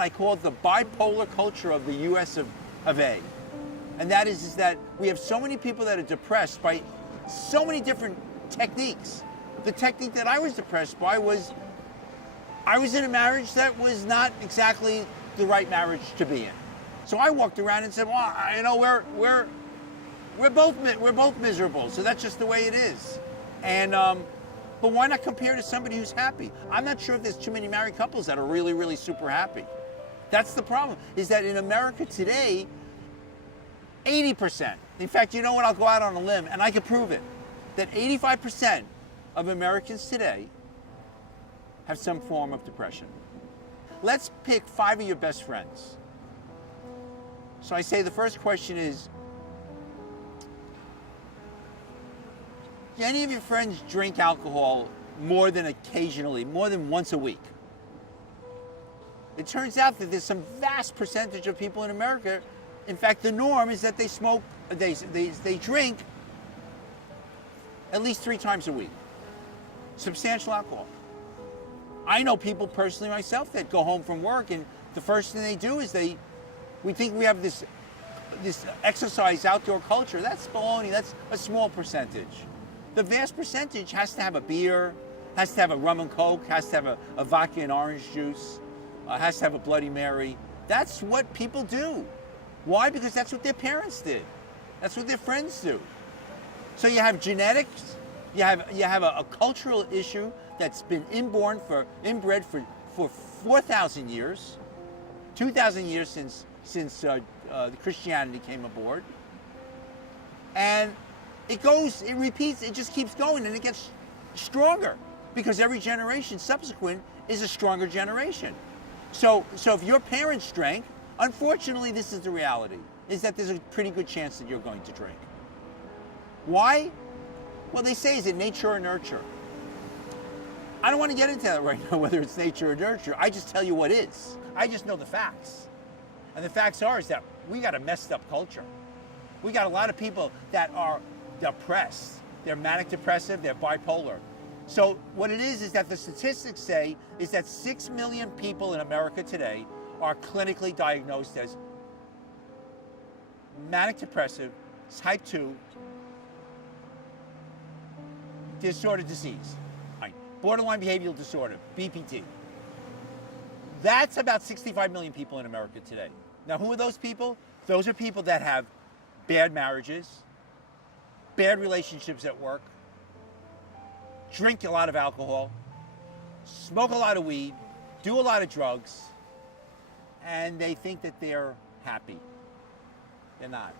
I call it the bipolar culture of the US of A. And that is that we have so many people that are depressed by so many different techniques. The technique that I was depressed by was I was in a marriage that was not exactly the right marriage to be in. So I walked around and said, well, you know, we're both miserable, so that's just the way it is. And but why not compare to somebody who's happy? I'm not sure if there's too many married couples that are really, really super happy. That's the problem, is that in America today, 80%, in fact, you know what, I'll go out on a limb, and I can prove it, that 85% of Americans today have some form of depression. Let's pick 5 of your best friends. So I say the first question is, do any of your friends drink alcohol more than occasionally, more than once a week? It turns out that there's some vast percentage of people in America, in fact, the norm is that they smoke, they drink at least 3 times a week. Substantial alcohol. I know people personally myself that go home from work and the first thing they do is we think we have this exercise outdoor culture. That's baloney, that's a small percentage. The vast percentage has to have a beer, has to have a rum and coke, has to have a vodka and orange juice, has to have a Bloody Mary. That's what people do. Why? Because that's what their parents did. That's what their friends do. So you have genetics, you have a cultural issue that's been inbred for 4,000 years, 2,000 years since Christianity came aboard, and it repeats, it just keeps going, and it gets stronger because every generation subsequent is a stronger generation. So if your parents drank, unfortunately, this is the reality, is that there's a pretty good chance that you're going to drink. Why? Well, they say, is it nature or nurture? I don't want to get into that right now, whether it's nature or nurture. I just tell you what is. I just know the facts. And the facts is that we got a messed up culture. We got a lot of people that are depressed. They're manic depressive, they're bipolar. So what it is that the statistics say is that 6 million people in America today are clinically diagnosed as manic depressive, type 2, disordered disease, borderline behavioral disorder, BPD. That's about 65 million people in America today. Now, who are those people? Those are people that have bad marriages, bad relationships at work, drink a lot of alcohol, smoke a lot of weed, do a lot of drugs, and they think that they're happy. They're not.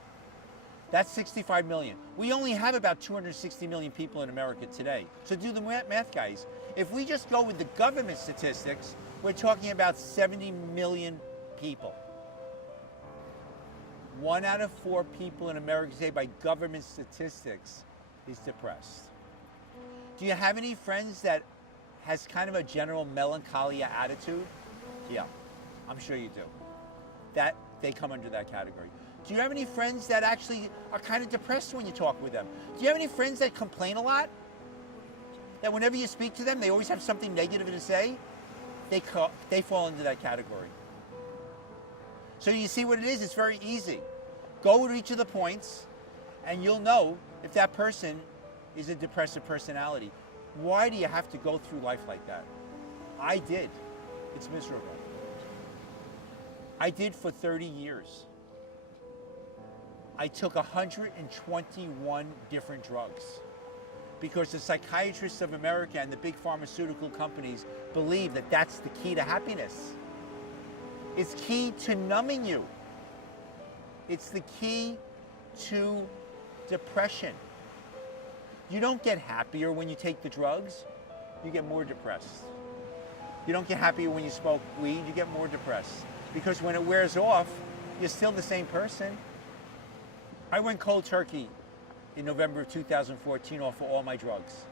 That's 65 million. We only have about 260 million people in America today. So do the math, guys. If we just go with the government statistics, we're talking about 70 million people. 1 out of 4 people in America today, by government statistics, is depressed. Do you have any friends that has kind of a general melancholia attitude? Yeah, I'm sure you do. That they come under that category. Do you have any friends that actually are kind of depressed when you talk with them? Do you have any friends that complain a lot? That whenever you speak to them, they always have something negative to say? They fall into that category. So you see what it is? It's very easy. Go to each of the points, and you'll know if that person is a depressive personality. Why do you have to go through life like that? I did. It's miserable. I did for 30 years. I took 121 different drugs because the psychiatrists of America and the big pharmaceutical companies believe that that's the key to happiness. It's key to numbing you. It's the key to depression. You don't get happier when you take the drugs, you get more depressed. You don't get happier when you smoke weed, you get more depressed. Because when it wears off, you're still the same person. I went cold turkey in November of 2014 off of all my drugs.